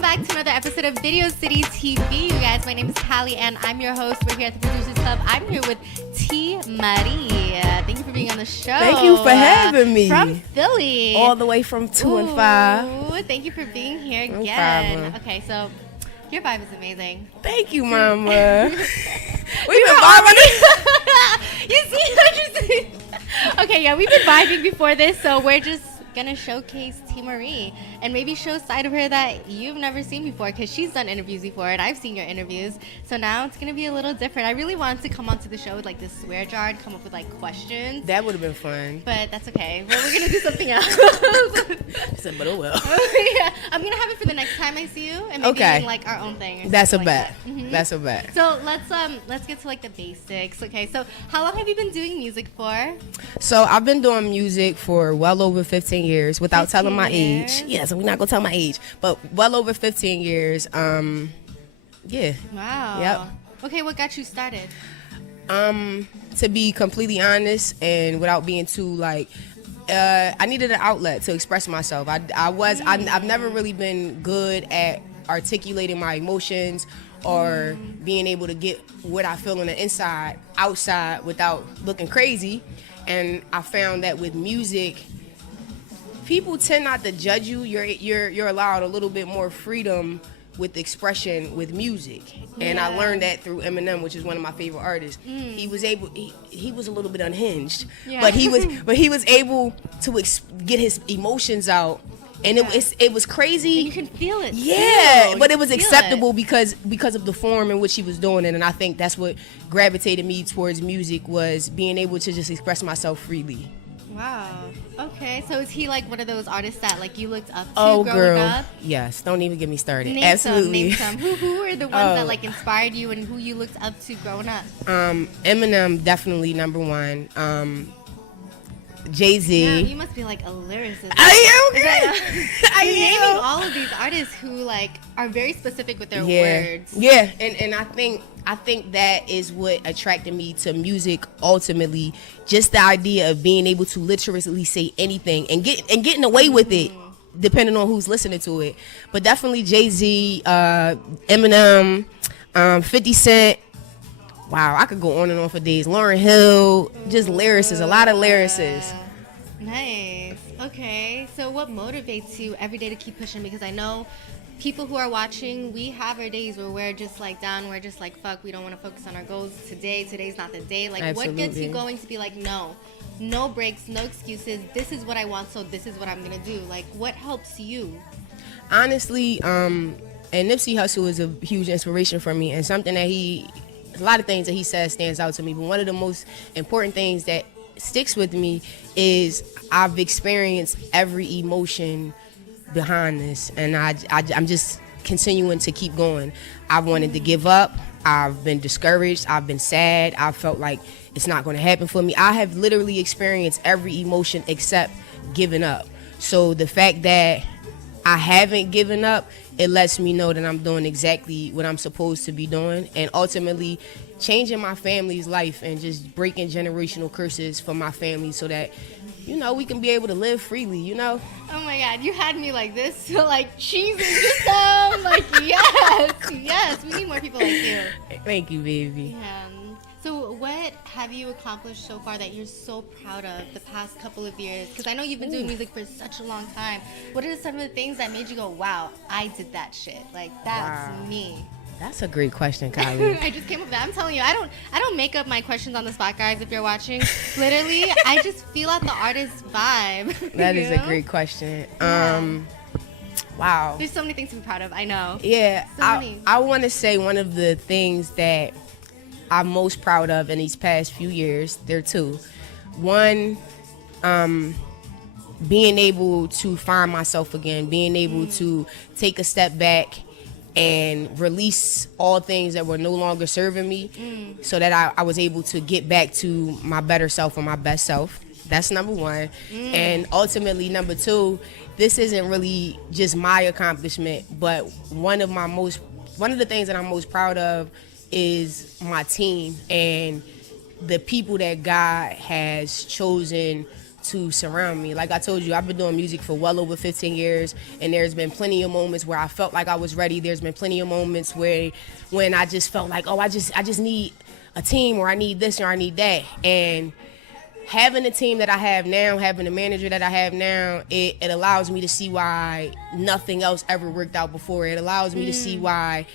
welcome back to another episode of Video City TV. You guys, my name is Callie and I'm your host. We're here at the Producers Club. I'm here with T.Marie. Thank you for being on the show. Thank you for having me. From Philly. All the way from 2 and 5. Thank you for being here No again. problem. Okay, so your vibe is amazing. Thank you, Mama. We've been vibing. You see what you're saying? Okay, yeah, we've been vibing before this, so we're just gonna showcase T.Marie and maybe show a side of her that you've never seen before, because she's done interviews before and I've seen your interviews, so now it's gonna be a little different. I really wanted to come onto the show with like this swear jar and come up with like questions. That would have been fun. But that's okay. Well, we're gonna do something else. I said, but oh well. Yeah, I'm gonna have it for the next time I see you, and maybe Okay. in like our own thing. Or That's a something like bet. that. Mhm. That's a bet. So let's get to like the basics. Okay, so how long have you been doing music for? So I've been doing music for well over 15 years without 15 telling my years? age. Yeah, so we're not gonna tell my age, but well over 15 years. Yeah. Wow. Yep. Okay, what got you started? To be completely honest and without being too like, I needed an outlet to express myself. I've never really been good at articulating my emotions or being able to get what I feel on the inside outside without looking crazy. And I found that with music, people tend not to judge you. You're allowed a little bit more freedom with expression with music. And I learned that through Eminem, which is one of my favorite artists. He was a little bit unhinged, but he was able to get his emotions out. And it was crazy. And you can feel it. Yeah, too. but You it was feel acceptable because of the form in which he was doing it. And I think that's what gravitated me towards music, was being able to just express myself freely. Wow. Okay, so is he like one of those artists that like you looked up to Oh, growing girl. up? Yes, don't even get me started. Name Absolutely. Some. Who were the ones that like inspired you and who you looked up to growing up? Eminem, definitely number one. Jay-Z. Yeah, you must be like a lyricist. I am. You're naming all of these artists who like are very specific with their words. Yeah, and I think that is what attracted me to music ultimately. Just the idea of being able to literally say anything and getting away with it, depending on who's listening to it. But definitely Jay-Z, Eminem, 50 Cent. Wow, I could go on and on for days. Lauryn Hill, just lyricists, a lot of lyricists. Nice. Okay, so what motivates you every day to keep pushing? Because I know people who are watching, we have our days where we're just like down, we're just like, fuck, we don't want to focus on our goals today. Today's not the day. Like, what gets you going to be like, no breaks, no excuses. This is what I want, so this is what I'm gonna do. Like, what helps you? Honestly, and Nipsey Hussle is a huge inspiration for me, and something that a lot of things that he says stands out to me. But one of the most important things that sticks with me is I've experienced every emotion behind this, and I'm just continuing to keep going. I wanted to give up. I've been discouraged. I've been sad. I felt like it's not going to happen for me. I have literally experienced every emotion except giving up. So the fact that I haven't given up, it lets me know that I'm doing exactly what I'm supposed to be doing, and ultimately changing my family's life and just breaking generational curses for my family so that, we can be able to live freely, Oh my God, you had me like this, so like cheesing yourself. Like, yes, we need more people like you. Thank you, baby. So what have you accomplished so far that you're so proud of the past couple of years? Because I know you've been doing music for such a long time. What are some of the things that made you go, wow, I did that shit? Like, that's me. That's a great question, Kylie. I just came up with that. I'm telling you, I don't make up my questions on the spot, guys, if you're watching. Literally, I just feel out the artist's vibe. That is a great question. Wow. There's so many things to be proud of, I know. Yeah, I want to say one of the things that I'm most proud of in these past few years, there are two. One, being able to find myself again, being able to take a step back and release all things that were no longer serving me, so that I was able to get back to my better self or my best self. That's number one. And ultimately, number two, this isn't really just my accomplishment, but one of the things that I'm most proud of is my team and the people that God has chosen to surround me. Like I told you, I've been doing music for well over 15 years, and there's been plenty of moments where I felt like I was ready. There's been plenty of moments where when I just felt like, oh, I just need a team, or I need this, or I need that. And having the team that I have now, having the manager that I have now, it allows me to see why nothing else ever worked out before. It allows me to see why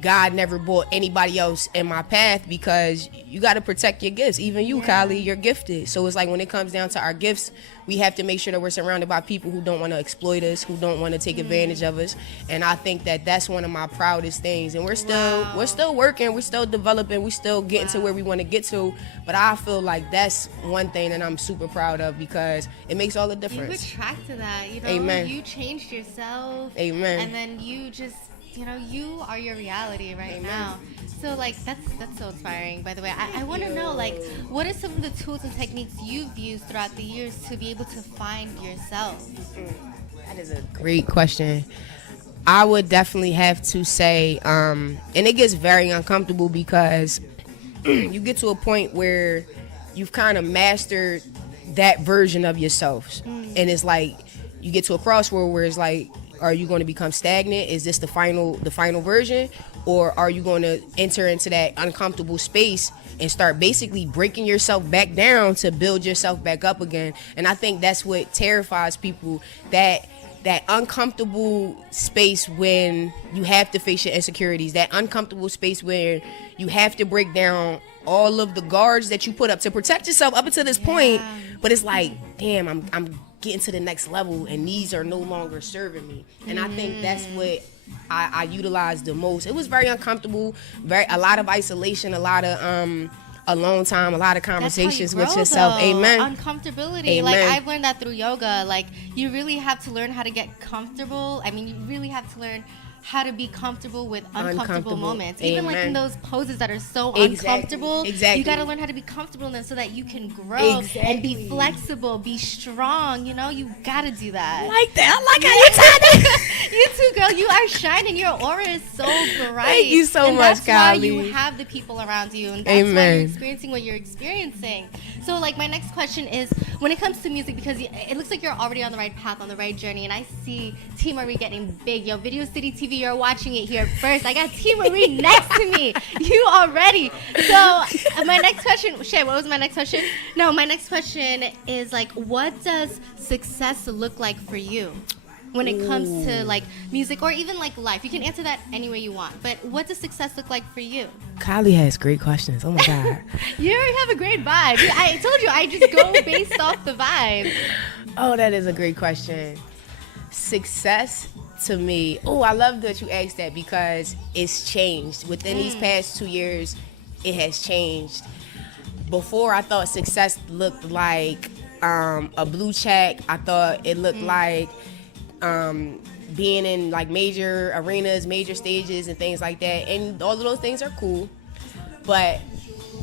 God never brought anybody else in my path, because you got to protect your gifts. Even you, Kylie, you're gifted. So it's like when it comes down to our gifts, we have to make sure that we're surrounded by people who don't want to exploit us, who don't want to take advantage of us. And I think that that's one of my proudest things. And we're still working, we're still developing, we're still getting to where we want to get to. But I feel like that's one thing that I'm super proud of, because it makes all the difference. You attract to that, you know. Amen. You changed yourself. Amen. And then you just, you know, you are your reality right now. So like that's so inspiring. By the way, I want to know, like, what are some of the tools and techniques you've used throughout the years to be able to find yourself? That is a great question. I would definitely have to say, and it gets very uncomfortable, because you get to a point where you've kind of mastered that version of yourself, and it's like you get to a crossroad where it's like, are you going to become stagnant? Is this the final version? Or are you going to enter into that uncomfortable space and start basically breaking yourself back down to build yourself back up again? And I think that's what terrifies people, that uncomfortable space when you have to face your insecurities, that uncomfortable space where you have to break down all of the guards that you put up to protect yourself up until this point. But it's like, damn, I'm getting to the next level, and these are no longer serving me. And I think that's what I utilized the most. It was very uncomfortable, a lot of isolation, a lot of alone time, a lot of conversations with yourself. Though. Amen. Uncomfortability. Amen. Like, I've learned that through yoga. Like, you really have to learn how to get comfortable. I mean, you really have to learn how to be comfortable with uncomfortable moments. Even like in those poses that are so uncomfortable, you got to learn how to be comfortable in them so that you can grow and be flexible, be strong. You know, you got to do that. I like that. I like how you tied it. You too, girl. You are shining. Your aura is so bright. Thank you so much, Kylie. That's why you have the people around you, and that's why you're experiencing what you're experiencing. So, like, my next question is, when it comes to music, because it looks like you're already on the right path, on the right journey, and I see T.Marie getting big. Yo, Video City TV, you're watching it here first. I got T.Marie next to me. You already. So, my next question, what was my next question? No, my next question is, like, what does success look like for you when it comes to, like, music or even, like, life? You can answer that any way you want, but what does success look like for you? Kylie has great questions. Oh, my God. You already have a great vibe. I told you, I just go based off the vibe. Oh, that is a great question. Success to me, I love that you asked that, because it's changed. Within these past 2 years, it has changed. Before, I thought success looked like a blue check. I thought it looked like being in like major arenas, major stages and things like that, and all of those things are cool. But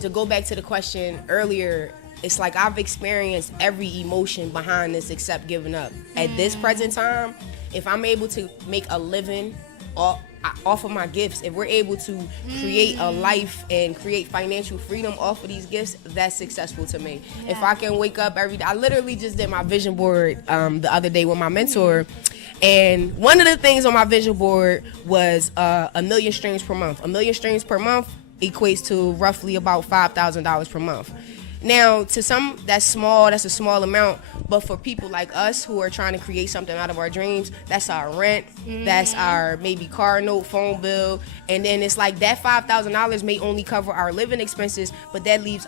to go back to the question earlier, it's like I've experienced every emotion behind this except giving up. At this present time, if I'm able to make a living off of my gifts, if we're able to create a life and create financial freedom off of these gifts, that's successful to me. If I can wake up every day, I literally just did my vision board the other day with my mentor, and one of the things on my vision board was 1 million streams per month. 1 million streams per month equates to roughly about $5,000 per month. Now, to some, that's a small amount, but for people like us who are trying to create something out of our dreams, that's our rent, that's our maybe car note, phone bill, and then it's like that $5,000 may only cover our living expenses, but that leaves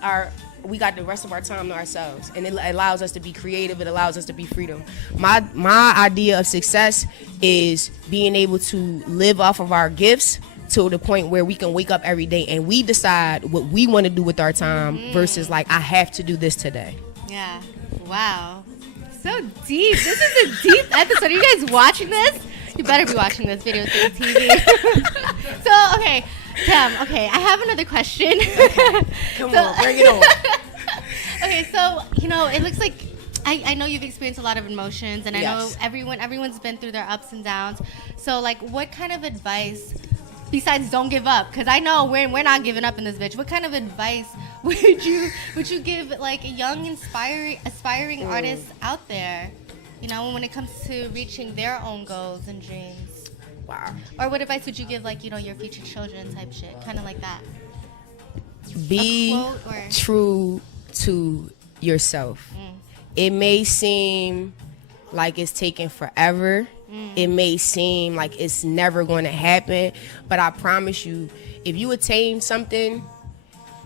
we got the rest of our time to ourselves, and it allows us to be creative, it allows us to be freedom. My idea of success is being able to live off of our gifts to the point where we can wake up every day and we decide what we want to do with our time versus like, I have to do this today. Yeah. Wow. So deep. This is a deep episode. Are you guys watching this? You better be watching this Video City TV. So, okay. Tam, okay, I have another question. Okay. Come on, bring it on. Okay, so, it looks like I know you've experienced a lot of emotions, and I know everyone's been through their ups and downs. So, like, what kind of advice, besides don't give up, because I know we're not giving up in this bitch, what kind of advice would you give like a young aspiring artists out there, you know, when it comes to reaching their own goals and dreams? Wow. Or what advice would you give, like, you know, your future children type shit, kind of like that? Be true to yourself. It may seem like it's taking forever. It may seem like it's never going to happen, but I promise you, if you attain something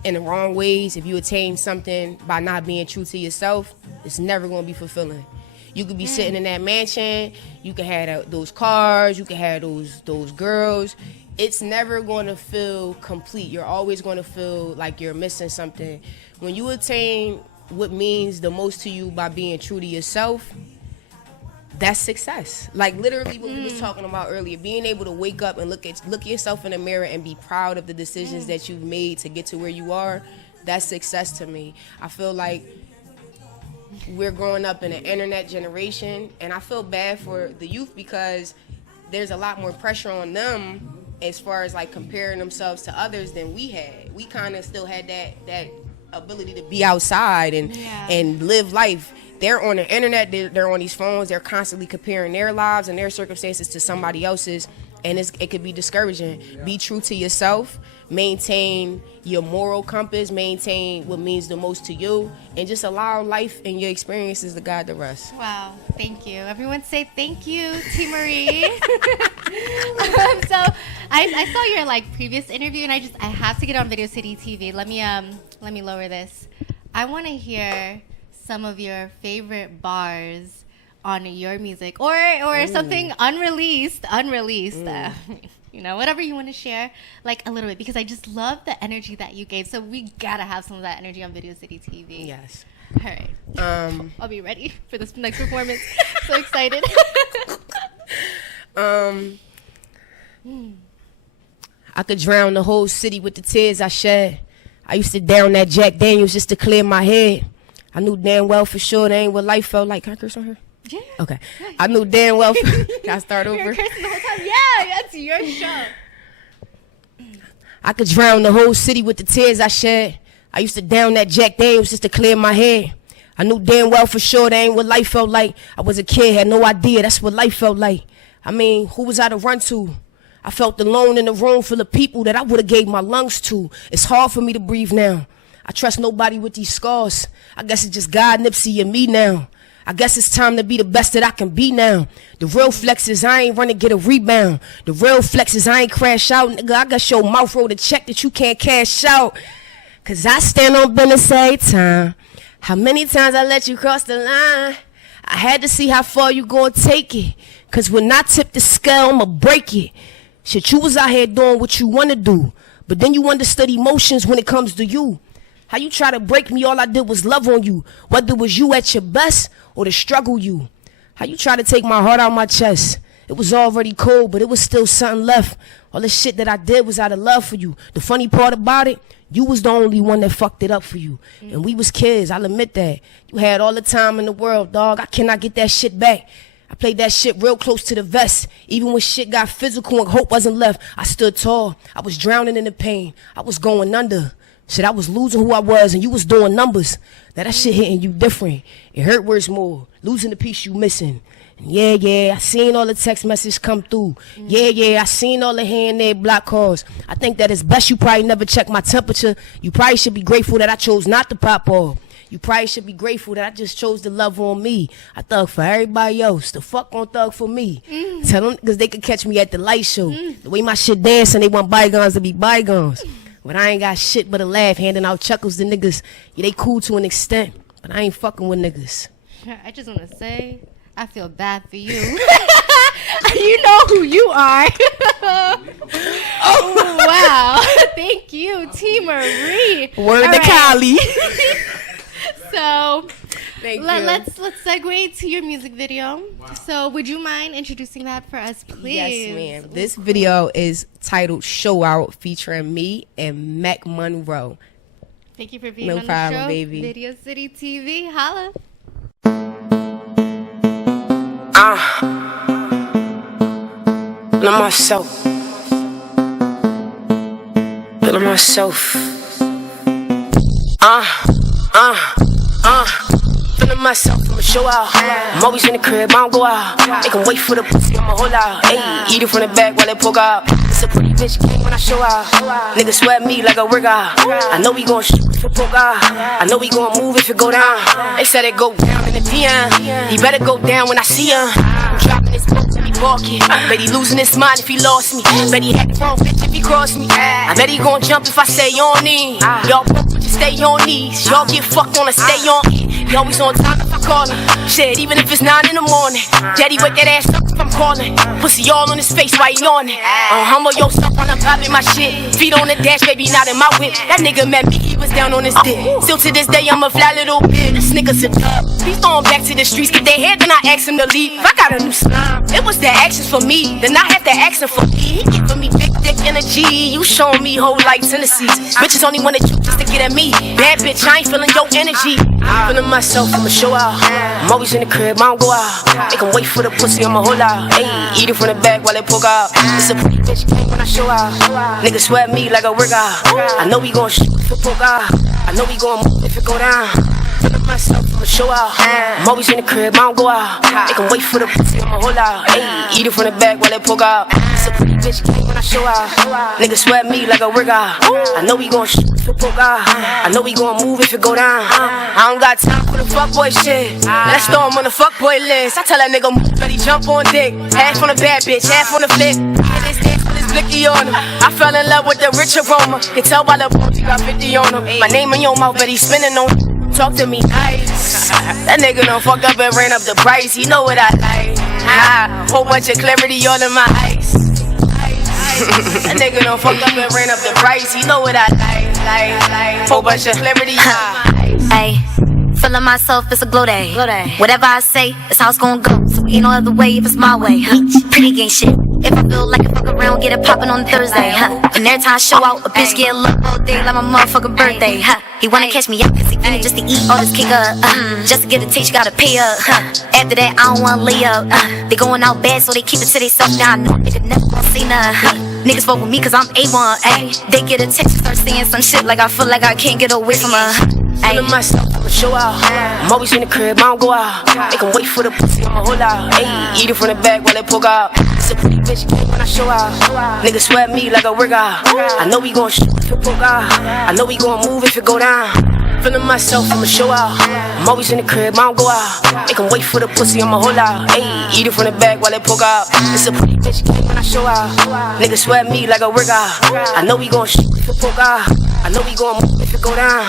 in the wrong ways, if you attain something by not being true to yourself, it's never going to be fulfilling. You could be sitting in that mansion, you can have those cars, you can have those girls. It's never going to feel complete. You're always going to feel like you're missing something. When you attain what means the most to you by being true to yourself, that's success. Like literally what we was talking about earlier, being able to wake up and look yourself in the mirror and be proud of the decisions that you've made to get to where you are, that's success to me. I feel like we're growing up in an internet generation, and I feel bad for the youth because there's a lot more pressure on them as far as like comparing themselves to others than we had. We kind of still had that ability to be outside and live life. They're on the internet, they're on these phones, they're constantly comparing their lives and their circumstances to somebody else's, and it could be discouraging. Be true to yourself, maintain your moral compass, maintain what means the most to you, and just allow life and your experiences to guide the rest. Wow, thank you. Everyone say thank you, T.Marie. So I saw your like previous interview, and I have to get on Video City TV. Let me lower this. I want to hear some of your favorite bars on your music, or something unreleased. You know, whatever you want to share, like a little bit, because I just love the energy that you gave. So we gotta have some of that energy on Video City TV. Yes. All right. I'll be ready for this next performance. So excited. I could drown the whole city with the tears I shed. I used to down that Jack Daniels just to clear my head. I knew damn well for sure that ain't what life felt like. Can I curse on her? Yeah. Okay. I knew damn well. Can I start over? You're cursing the whole time. Yeah, that's your show. I could drown the whole city with the tears I shed. I used to down that Jack Daniels just to clear my head. I knew damn well for sure that ain't what life felt like. I was a kid, had no idea that's what life felt like. I mean, who was I to run to? I felt alone in a room full of people that I would have gave my lungs to. It's hard for me to breathe now. I trust nobody with these scars. I guess it's just God, Nipsey, and me now. I guess it's time to be the best that I can be now. The real flex is I ain't run to get a rebound. The real flex is I ain't crash out. Nigga, I got your mouth roll a check that you can't cash out. Cause I stand on business every time. How many times I let you cross the line? I had to see how far you gonna take it. Cause when I tip the scale, I'ma break it. Shit, you was out here doing what you wanna do. But then you understood emotions when it comes to you. How you try to break me, all I did was love on you. Whether it was you at your best or the struggle you. How you try to take my heart out my chest. It was already cold, but it was still something left. All the shit that I did was out of love for you. The funny part about it, you was the only one that fucked it up for you. And we was kids, I'll admit that. You had all the time in the world, dog. I cannot get that shit back. I played that shit real close to the vest. Even when shit got physical and hope wasn't left, I stood tall. I was drowning in the pain. I was going under. Shit, I was losing who I was and you was doing numbers. Now that shit hitting you different. It hurt worse more. Losing the piece you missing. And yeah, I seen all the text messages come through. Yeah, I seen all the hand there block calls. I think that it's best you probably never check my temperature. You probably should be grateful that I chose not to pop off. You probably should be grateful that I just chose to love on me. I thug for everybody else. The fuck on thug for me. Tell them because they could catch me at the light show. The way my shit dancing, they want bygones to be bygones. But I ain't got shit but a laugh, handing out chuckles to niggas. Yeah, they cool to an extent, but I ain't fucking with niggas. I just want to say, I feel bad for you. You know who you are. Oh, wow. Thank you, T.Marie. Word to Kylie. So Thank you. Let's segue to your music video. Wow. So would you mind introducing that for us, please? Yes, ma'am. This video is titled Show Out, featuring me and Mac Monroe. Thank you for being on the show. Baby. Video City TV. Holla. Feeling myself. Feeling myself. Feeling myself, I'ma show out. I'm always in the crib, I don't go out. They can wait for the pussy, I'ma hold out. Ayy, eat it from the back while they poke out. It's a pretty bitch game when I show out. Niggas sweat me like a workout. I know we gon' shoot if it poke out. I know we gon' move if it go down. They said it go down in the DM. He better go down when I see him. I'm dropping this book to be walking. Bet he losing his mind if he lost me. Bet he had the wrong bitch if he crossed me. I bet he gon' jump if I stay on me. Y'all broke, but you stay on knees. Y'all get fucked on a stay on E. He always on time if I call him. Shit, even if it's 9 in the morning. Daddy wake that ass up if I'm calling. Pussy all on his face while he yawning. Humble yourself when I'm popping my shit. Feet on the dash, baby, not in my whip. That nigga met me, he was down on his dick. Still to this day, I'm a fly little bitch. This nigga's a dub. He's throwing back to the streets, get their head, then I ask him to leave. If I got a new slime, it was the actions for me. Then I have to ask him for me. He giving me big dick energy. You showing me whole life tendencies. Bitches only wanna you just to get at me. Bad bitch, I ain't feeling your energy. I'm feeling myself, I'ma show out. I'm always in the crib, I don't go out. They can wait for the pussy, I'ma hold out. Ayy, eat it from the back while they poke out. It's a pretty bitch game when I show out. Niggas sweat me like a workout. I know we gon' shoot if it poke out. I know we gon' move if it go down. Feeling myself, I'ma show out. I'm always in the crib, I don't go out. They can wait for the pussy, I'ma hold out. Ayy, eat it from the back while they poke out. It's a pretty bitch game when I show out. Niggas sweat me like a workout. I know we gon' shoot if it poke out. I know we gon' move if it go down. I don't got time for the fuckboy shit. Let's throw him on the fuckboy list. I tell that nigga move, but he jump on dick. Half on the bad bitch, half on the flick. And this dance with his blicky on him. I fell in love with the rich aroma. Can tell by the bones he got 50 on him. My name in your mouth, but he spinning on. Talk to me nice. That nigga done fucked up and ran up the price. He know what I like. Whole bunch of clarity all in my ice. That nigga done fucked up and ran up the price. He know what I like. Whole bunch of clarity on my ice. Ay, feeling myself, it's a glow day. Whatever I say, it's how it's gonna go. So ain't no other way if it's my way. Pretty gang shit. If I feel like a fuck around, get it poppin' on Thursday. And every time I show out, a bitch get love all day like my motherfucking birthday. He wanna catch me out cause he finna just to eat all this cake up. Just to get a taste, you gotta pay up. After that, I don't wanna lay up. They going out bad, so they keep it to themselves. Now I know nigga never gon' say nothing. Niggas fuck with me cause I'm A1. Ay. They get a text and start saying some shit like I feel like I can't get away from her. Feeling myself, I'ma show out. I'm always in the crib, I don't go out. They can wait for the pussy, I'ma hold out. Ayy, eat it from the back while they poke out. It's a pretty bitch game when I show out. Niggas sweat me like a workout. I know we gon' shoot if it poke out. I know we gon' move if it go down. Feeling myself, I'ma show out. I'm always in the crib, I don't go out. They can wait for the pussy, I'ma hold out. Ayy, eat it from the back while they poke out. It's a pretty bitch game when I show out. Niggas sweat me like a workout. I know we gon' shoot if it poke out. I know we gon' move if it go down.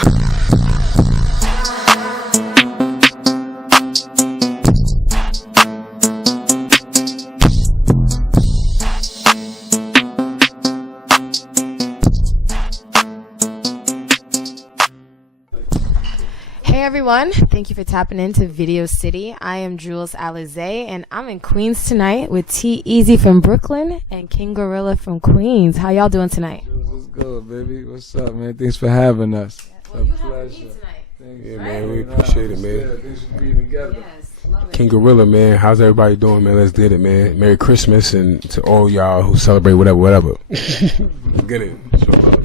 Hey everyone, thank you for tapping into Video City. I am Jewelz Alize and I'm in Queens tonight with Teazy from Brooklyn and King Gorilla from Queens. How y'all doing tonight? What's good, baby? What's up, man? Thanks for having us. Well, you have me tonight. Thanks. Yeah, man, we appreciate it, man. Yeah, thanks for being together. Yes, love it. King Gorilla, man, how's everybody doing, man? Let's get it, man. Merry Christmas and to all y'all who celebrate whatever. Let's get it. Show love.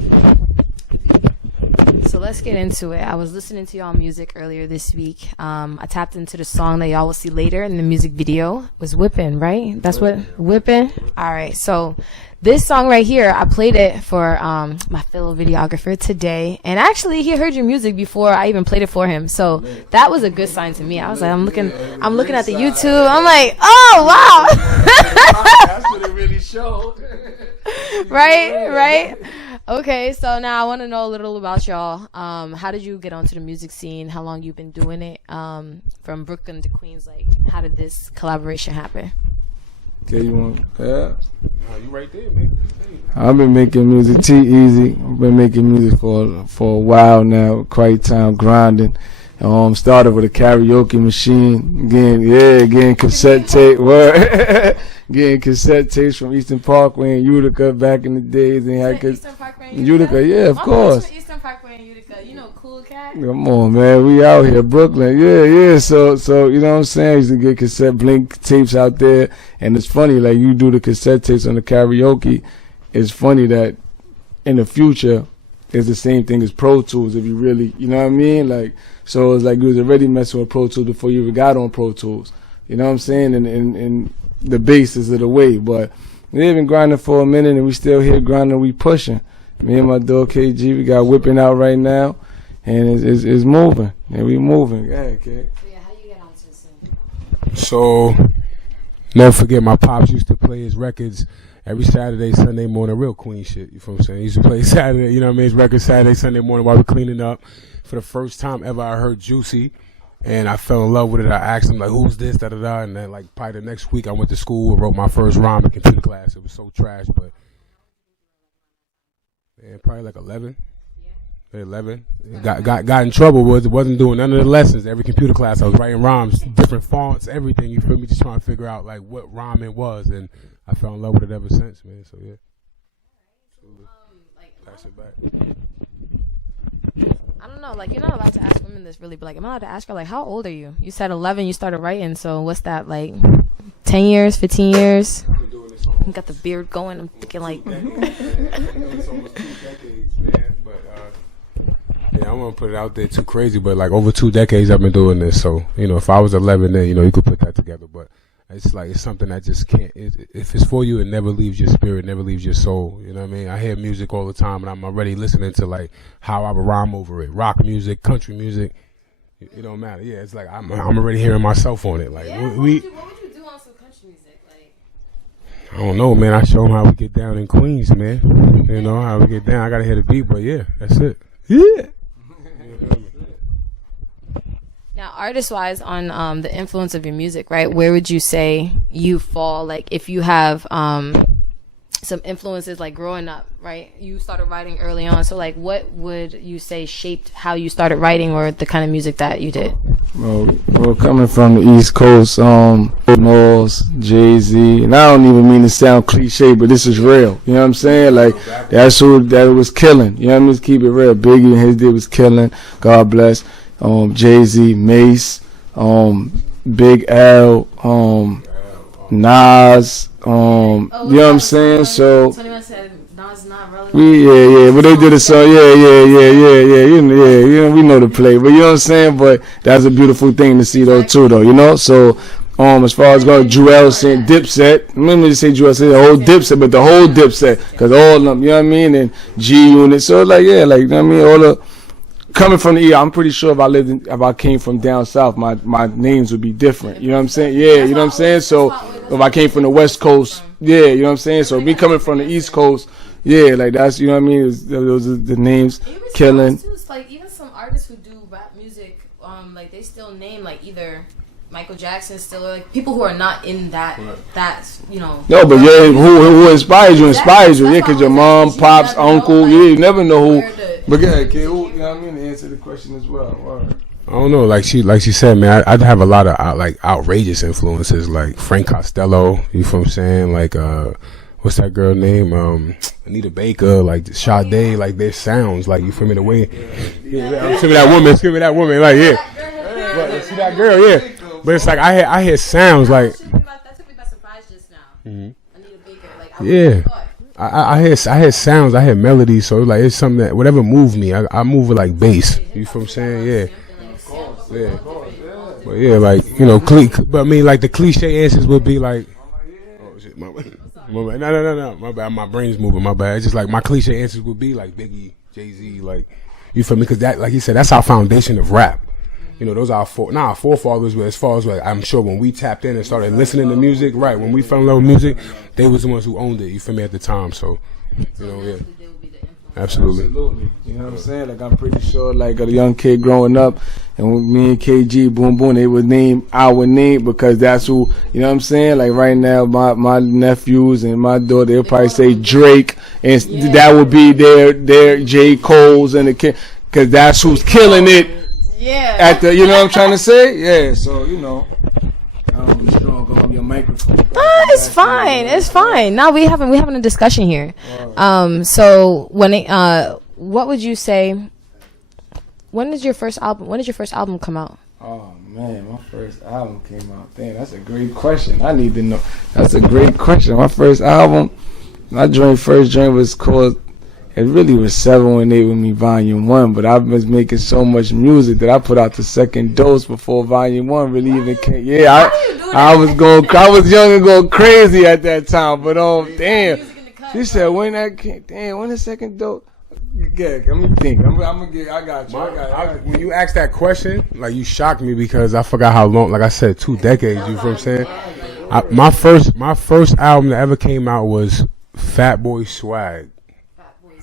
So let's get into it. I was listening to y'all music earlier this week. I tapped into the song that y'all will see later in the music video. It was Whippin', right? That's what Whippin'? All right. So this song right here, I played it for my fellow videographer today. And actually, he heard your music before I even played it for him. So that was a good sign to me. I was like, I'm looking at the YouTube. I'm like, oh, wow. That's what it really showed. Right. Okay, so now I want to know a little about y'all. How did you get onto the music scene? How long you been doing it? From Brooklyn to Queens, like how did this collaboration happen? Okay, you want? Yeah. Oh, you right there, man. I've been making music. T.Easy. I've been making music for a while now. Quite time grinding. Started with a karaoke machine. Getting cassette tape. Getting cassette tapes from Eastern Parkway and Utica back in the days. And Eastern Parkway and Utica? Yeah, of course. Eastern Parkway and Utica. You know, Cool Cat. Come on, man. We out here, Brooklyn. Yeah. So you know what I'm saying? I used to get cassette blink tapes out there. And it's funny, like you do the cassette tapes on the karaoke. It's funny that in the future, is the same thing as Pro Tools if you really, you know what I mean? Like, so it's like you was already messing with Pro Tools before you even got on Pro Tools. You know what I'm saying? And the basis of the way. But we've been grinding for a minute and we still here grinding, we pushing. Me and my dog KG, we got whipping out right now. And it's moving. And we moving. Yeah, okay. So yeah, how you get onto the scene? So, never forget, my pops used to play his records every Saturday, Sunday morning, real Queen shit, you feel what I'm saying? He used to play Saturday, you know what I mean, his records Saturday, Sunday morning while we're cleaning up. For the first time ever, I heard Juicy, and I fell in love with it. I asked him, like, who's this, da-da-da, and then, like, probably the next week, I went to school and wrote my first rhyme in computer class. It was so trash, but, man, probably like 11. 11. Got in trouble, wasn't doing none of the lessons. Every computer class, I was writing rhymes, different fonts, everything, you feel me, just trying to figure out, like, what rhyme it was, and I fell in love with it ever since, man, so, yeah. Pass it back. I don't know, like, you're not allowed to ask women this really, but like, am I allowed to ask her, like, how old are you? You said 11, you started writing, so what's that, like, 10 years, 15 years? You got the beard going, I'm thinking, like... It's almost 2 decades, man, but, yeah, I won't put it out there too crazy, but, like, over 2 decades I've been doing this, so, you know, if I was 11 then, you know, you could put that together, but it's like, it's something that just can't, if it's for you, it never leaves your spirit, never leaves your soul, you know what I mean? I hear music all the time, and I'm already listening to, like, how I would rhyme over it, rock music, country music, it don't matter, yeah, it's like, I'm already hearing myself on it, like, yeah, what would you do on some country music, like? I don't know, man, I show them how we get down in Queens, man, you know, how we get down, I gotta hear the beat, but yeah, that's it, yeah. Now, artist-wise, on the influence of your music, right? Where would you say you fall? Like, if you have some influences, like growing up, right? You started writing early on, so like, what would you say shaped how you started writing, or the kind of music that you did? Well, coming from the East Coast, Knowles, Jay-Z, and I don't even mean to sound cliche, but this is real. You know what I'm saying? Like, that's who that was killing. You know what I mean? Let's keep it real. Biggie and his did was killing. God bless. Jay-Z, Mace, Big L, Nas, you know what I'm saying? So, yeah, but they did a song, yeah, you know, we know the play, but you know what I'm saying? But that's a beautiful thing to see though, too, though, you know? So, as far as going, Jewelz and Dipset, let me just say Jewelz, say the whole Dipset, but the whole Dipset, because all of them, you know what I mean? And G-Unit, so like, yeah, like, you know what I mean? All the, coming from the E, I'm pretty sure if I came from down south, my names would be different. You know what I'm saying? Yeah, you know what I'm saying? So if I came from the West Coast, yeah, you know what I'm saying? So me coming from the East Coast, yeah, like that's, you know what I mean? Those are the names, killing. It's like even some artists who do rap music, like they still name like either Michael Jackson still, or like people who are not in that, you know. No, but yeah, who inspires you, yeah, because your mom, pops, uncle, yeah, you never know who. But yeah, kid, who, you know what I mean, to answer the question as well. Word. I don't know, like she said, man, I'd have a lot of like outrageous influences, like Frank Costello, you feel what I'm saying? Like, what's that girl name? Anita Baker, like Sade, like their sounds, like, you feel me, the way, yeah, give me that woman, like, yeah. Well, see that girl, yeah. But it's like, I hear sounds like. That took me by surprise just now. Mm-hmm. Anita Baker, like, yeah. I hear sounds, I hear melodies, so like it's something that whatever move me, I move with like bass. You feel what I'm saying? Yeah. But yeah, like, you know, but I mean, like the cliche answers would be like, oh shit, my bad. No, my bad, my brain's moving, my bad. It's just like my cliche answers would be like Biggie, Jay-Z, like, you feel me? Because that, like you said, that's our foundation of rap. You know, those are our forefathers, but as far as like, I'm sure when we tapped in and started listening to music, right, when we fell in love with music, they was the ones who owned it, you feel me, at the time, so, you know, yeah. Absolutely. You know what I'm saying? Like, I'm pretty sure, like, a young kid growing up, and with me and KG, boom, boom, they would name our name because that's who, you know what I'm saying? Like, right now, my nephews and my daughter, they'll probably say Drake, and that would be their J. Cole's and the kid, because that's who's killing it. Yeah. At the, you know what I'm trying to say? Yeah, so, you know. I'm strong on your microphone. It's fine. It's fine. Now we having a discussion here. So what would you say? When did your first album come out? Oh man, my first album came out. Damn, that's a great question. I need to know. That's a great question. My first album, first joint was called it really was 718 with me, Volume 1, but I was making so much music that I put out the second dose before Volume 1 really even came. Yeah, I was young and going crazy at that time, but damn. She said, when that came, damn, when the second dose? Yeah, let me think. I got you. When you asked that question, like, you shocked me because I forgot how long, like I said, 2 decades, you know what I'm saying? My first album that ever came out was Fat Boy Swag.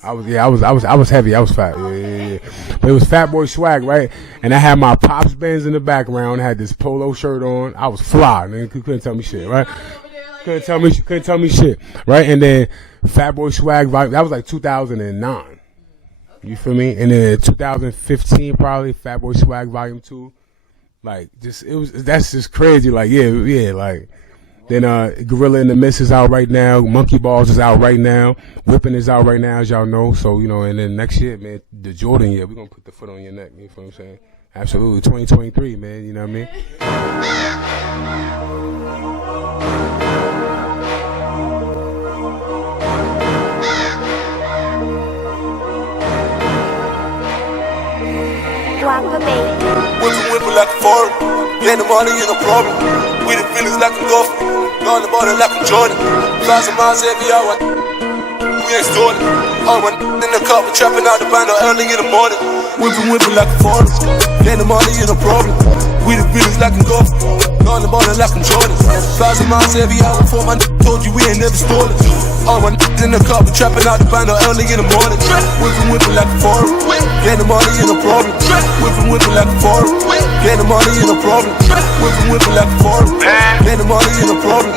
I was heavy. I was fat. Yeah. But it was Fat Boy Swag, right? And I had my Pops Benz in the background. I had this polo shirt on. I was fly, man. Couldn't tell me shit, right? Couldn't tell me shit, right? And then Fat Boy Swag, that was like 2009. You feel me? And then 2015 probably Fat Boy Swag Volume 2. Like, that's just crazy. Like, yeah, like. Then Gorilla in the Mist is out right now. Monkey Balls is out right now. Whipping is out right now, as y'all know. So, you know, and then next year, man, the Jordan year, we're going to put the foot on your neck. You know what I'm saying? Absolutely. 2023, man. You know what I mean? Whipping like a foreign. Get the money in a problem. We the feelings like a golf. On the border like a Jordan. 1,000 miles every hour. We ain't stolen. All my in the cup, we're trapping out the band early in the morning. Whipping like a foreign. Get the money in a problem. We the feelings like a golf. On the border like a Jordan. 1,000 miles every hour. For my told you we ain't never stolen. All my in the cup, we're trapping out the band early in the morning. Whipping like a foreign. Get the money in a problem. Whipping like a foreign. Get the money in a problem. Whipping like a foreign. Get the money in a problem.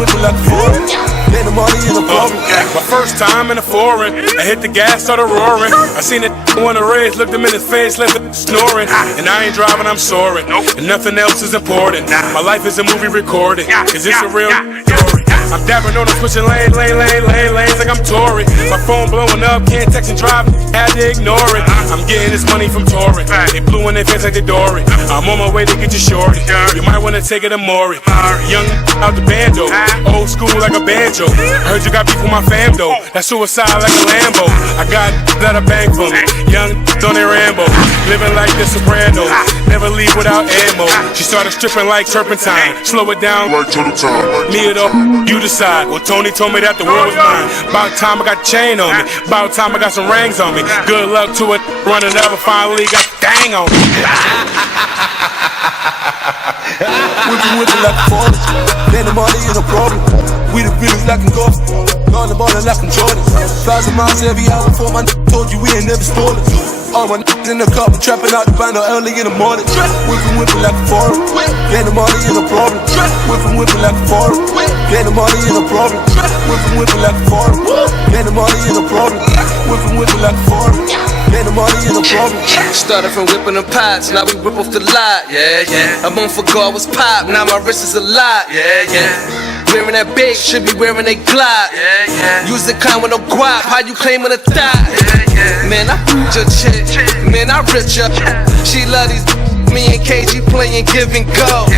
Whipping like a foreign. Get the money in a problem. My first time in a foreign, I hit the gas, started roaring. I seen it on the race, looked him in his face, left him snoring. And I ain't driving, I'm soaring. And nothing else is important. My life is a movie recorded, cause it's a real story. I'm dabbing on them, switching lanes like I'm Tory. My phone blowing up, can't text and drive, had to ignore it. I'm getting this money from touring. They blew in their face like they Dory. I'm on my way to get you shorty. You might wanna take it to Maury. Young out the bando, old school like a banjo. Heard you got beef with my fam though. That's suicide like a Lambo. I got that a bang for me. Young on their Rambo. Living like the Sopranos. Never leave without ammo. She started stripping like turpentine. Slow it down like turtle time. Me or you decide. Well, Tony told me that the world was mine. About time I got a chain on me. About time I got some rings on me. Good luck to it. Running up and finally got dang on me. Whipping like a foreign. Get the money in a problem. We the feelings like a golf. On the border like a Jordan. 1,000 miles every hour. For my told you we ain't never stolen. All my in the cup, trapping out the band early in the morning. Whipping like a foreign. Get the money in a problem. Whipping like a foreign. Get the money in a problem. Whipping like a foreign. Get the money in a problem. Whipping like a foreign. Get the money in a problem. Started from whipping them pots, now we whip off the lot. Yeah. A month ago I was pop, now my wrist is a lot. Yeah. Wearing that big, should be wearing a Glock. Use the kind with no guap, how you claiming a thought? Man, I your chick, man, I rich her. She love these. Me and KG playing give and go.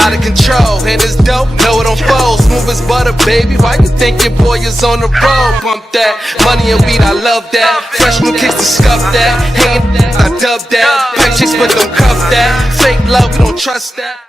Out of control, and it's dope, know it on foes. Smooth as butter, baby. Why you think your boy is on the road? Pump that, money and weed, I love that. Fresh new kicks to scuff that. Hanging, I dub that. Pipe chicks, but don't cuff that. Fake love, we don't trust that.